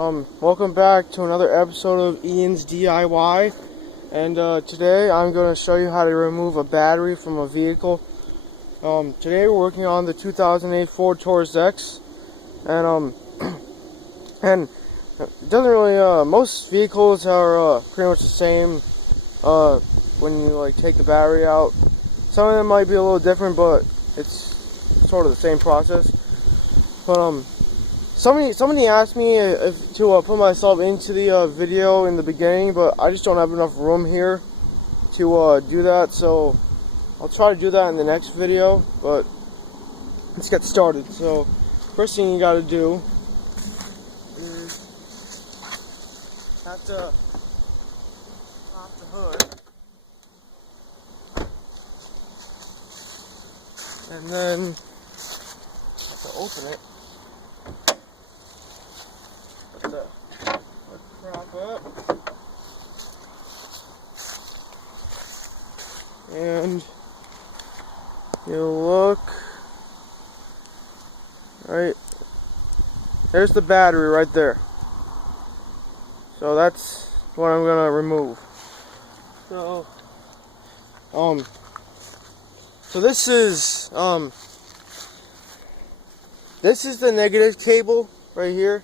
Welcome back to another episode of Ian's DIY, and today I'm going to show you how to remove a battery from a vehicle. Today we're working on the 2008 Ford Taurus X, and and it doesn't really, most vehicles are pretty much the same when you take the battery out. Some of them might be a little different, but it's sort of the same process. But somebody asked me to put myself into the video in the beginning, but I just don't have enough room here to do that, so I'll try to do that in the next video. But let's get started. So first thing you got to do is have to pop the hood, and then have to open it. Prop up, and you look right. There's the battery right there. So that's what I'm gonna remove. So this is the negative cable right here.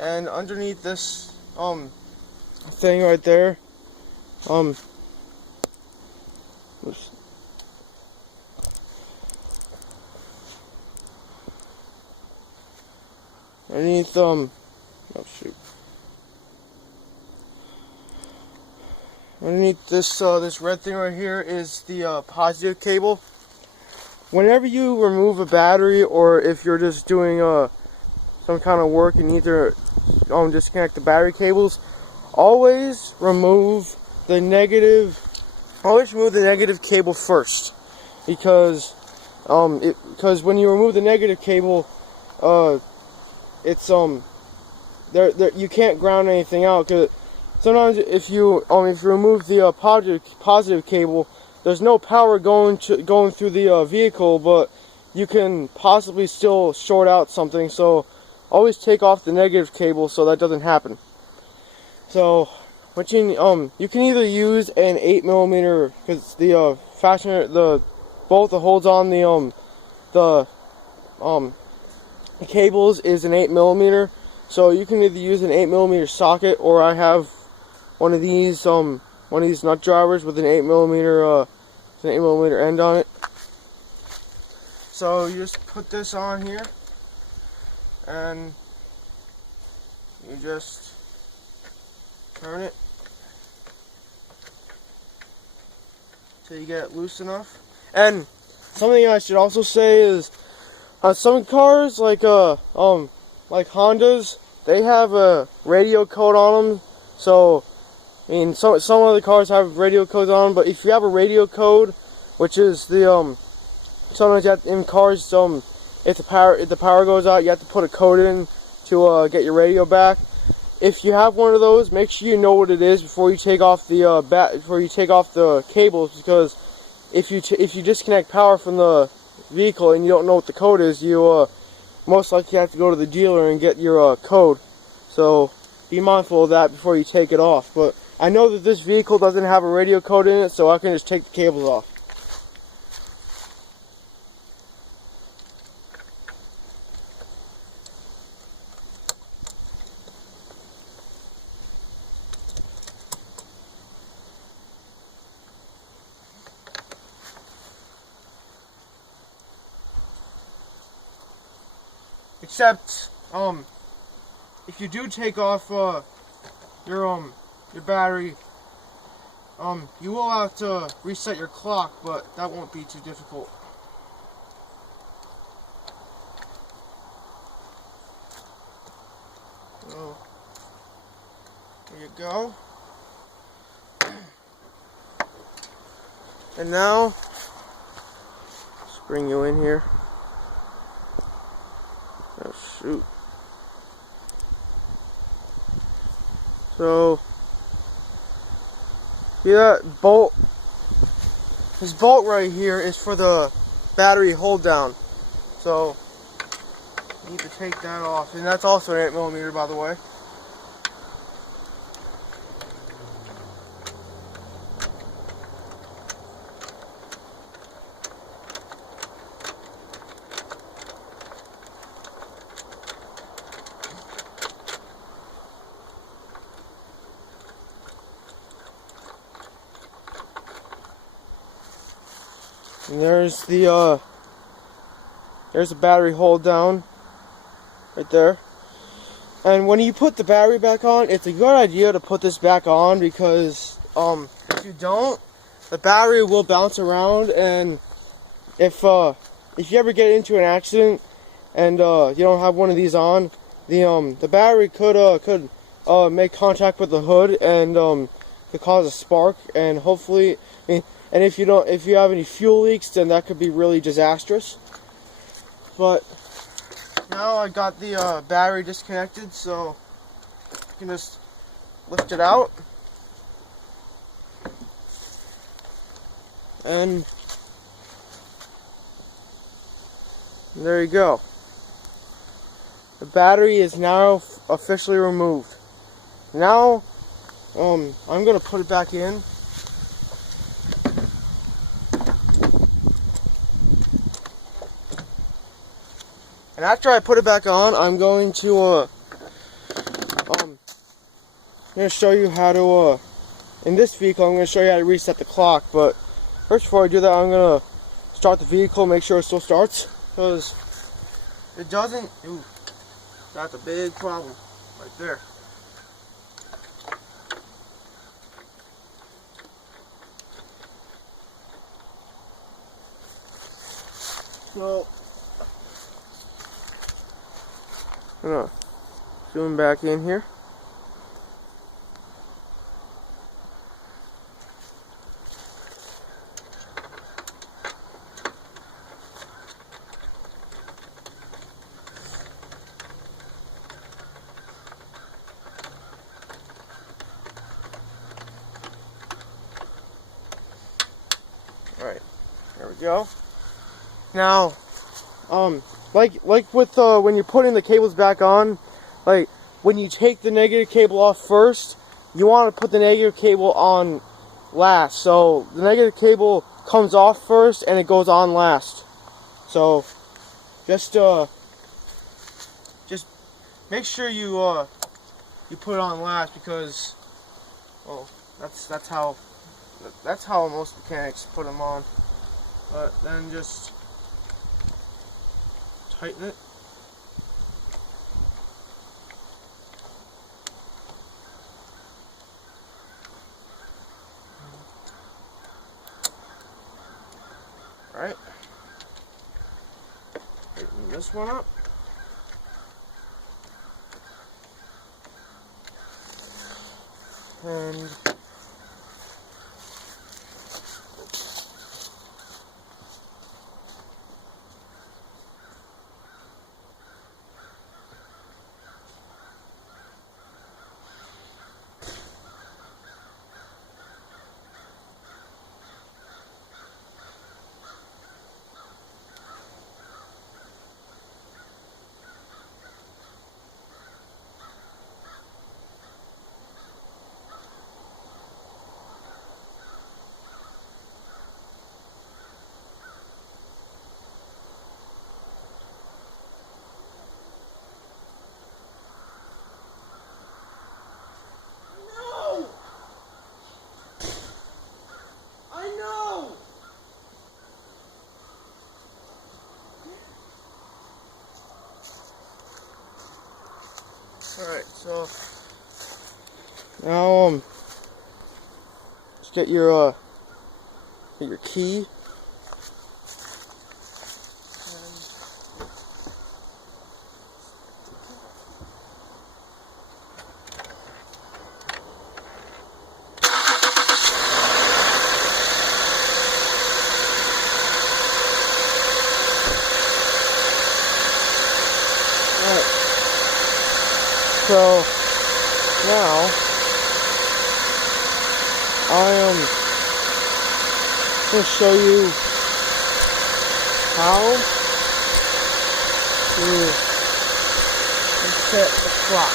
And underneath this thing right there, underneath underneath this red thing right here is the positive cable. Whenever you remove a battery, or if you're just doing some kind of work and need to disconnect the battery cables, always remove the negative cable first, because when you remove the negative cable, it's you can't ground anything out, because sometimes if you remove the positive cable, there's no power going through the vehicle, but you can possibly still short out something. So always take off the negative cable so that doesn't happen. So what you can either use an 8mm, because the fastener, the bolt that holds on the cables is an 8mm. So you can either use an 8mm socket, or I have one of these nut drivers with an 8mm end on it. So you just put this on here, and you just turn it till you get it loose enough. And something I should also say is, some cars like Hondas, they have a radio code on them. So some other cars have radio codes on them, but if you have a radio code, which is the sometimes you have in cars, if the power goes out, you have to put a code in to get your radio back. If you have one of those, make sure you know what it is before you take off the cables, because if you disconnect power from the vehicle and you don't know what the code is, you most likely have to go to the dealer and get your code. So be mindful of that before you take it off. But I know that this vehicle doesn't have a radio code in it, so I can just take the cables off. Except, if you do take off your battery, you will have to reset your clock, but that won't be too difficult. So there you go. And now, let's bring you in here. Oh shoot. So, see that bolt? This bolt right here is for the battery hold down. So, you need to take that off. And that's also an 8mm, by the way. And there's the battery hold down right there. And when you put the battery back on, it's a good idea to put this back on, because if you don't, the battery will bounce around, and if you ever get into an accident and you don't have one of these on, the battery could make contact with the hood and could cause a spark, and hopefully, and if you have any fuel leaks, then that could be really disastrous. But now I got the battery disconnected, so I can just lift it out, and there you go. The battery is now officially removed. Now, I'm gonna put it back in. And after I put it back on, I'm going to show you how to in this vehicle. I'm going to show you how to reset the clock. But first, before I do that, I'm going to start the vehicle, make sure it still starts, because it doesn't. Ooh, that's a big problem right there. So I'm gonna zoom back in here. Alright, there we go. Now, like with when you're putting the cables back on, like when you take the negative cable off first, you want to put the negative cable on last. So the negative cable comes off first and it goes on last. So just make sure you put it on last, because, well, that's how most mechanics put them on. But then just tighten it. Alright. Tighten this one up. And alright, so now just get your key. So now I am going to show you how to reset the clock.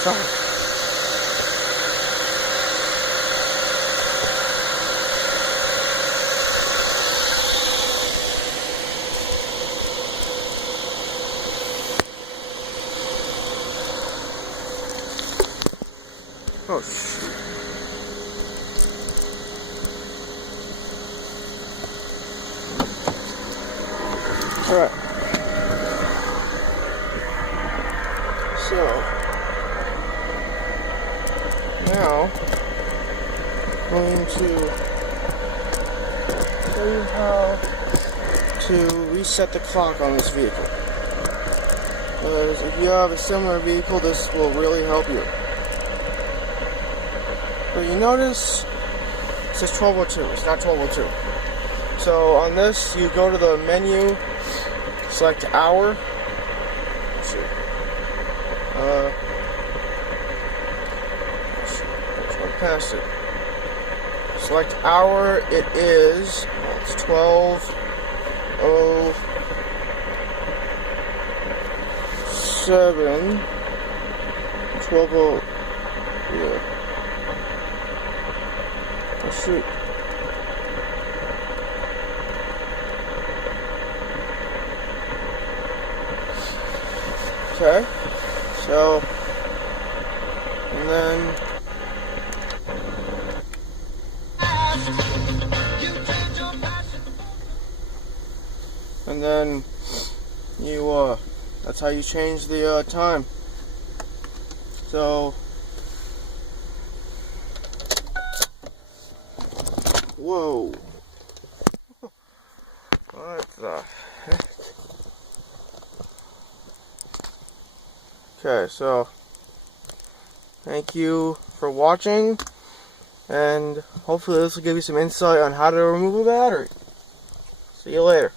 Sorry. Oh, shoot. Alright. So, now, I'm going to show you how to reset the clock on this vehicle. Because if you have a similar vehicle, this will really help you. But you notice it says 12:02. It's not 12:02. So on this, you go to the menu, select hour. Let's see. Past it. Select hour. It is. It's 12:07. 12:00. Yeah. Oh shoot. Okay. So, and then you that's how you change the time. So, whoa, what the heck? Okay, so thank you for watching, and hopefully this will give you some insight on how to remove a battery. See you later.